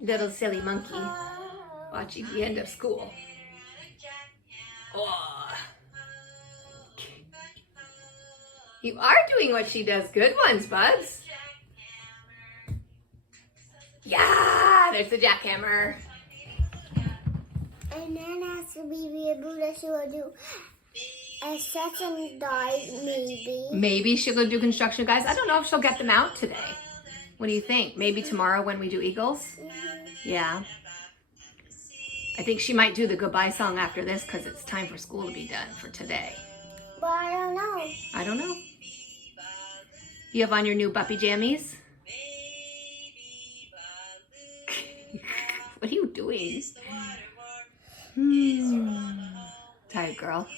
Little silly monkey watching the end of school. Oh. You are doing what she does. Good ones, Bubs. Yeah, there's the jackhammer. And then after we be able to do a second guide, maybe. Maybe she'll go do construction guys. I don't know if she'll get them out today. What do you think? Maybe tomorrow when we do Eagles? Yeah. I think she might do the goodbye song after this because it's time for school to be done for today. But I don't know. I don't know. You have on your new Buppy jammies? What are you doing? Tired girl.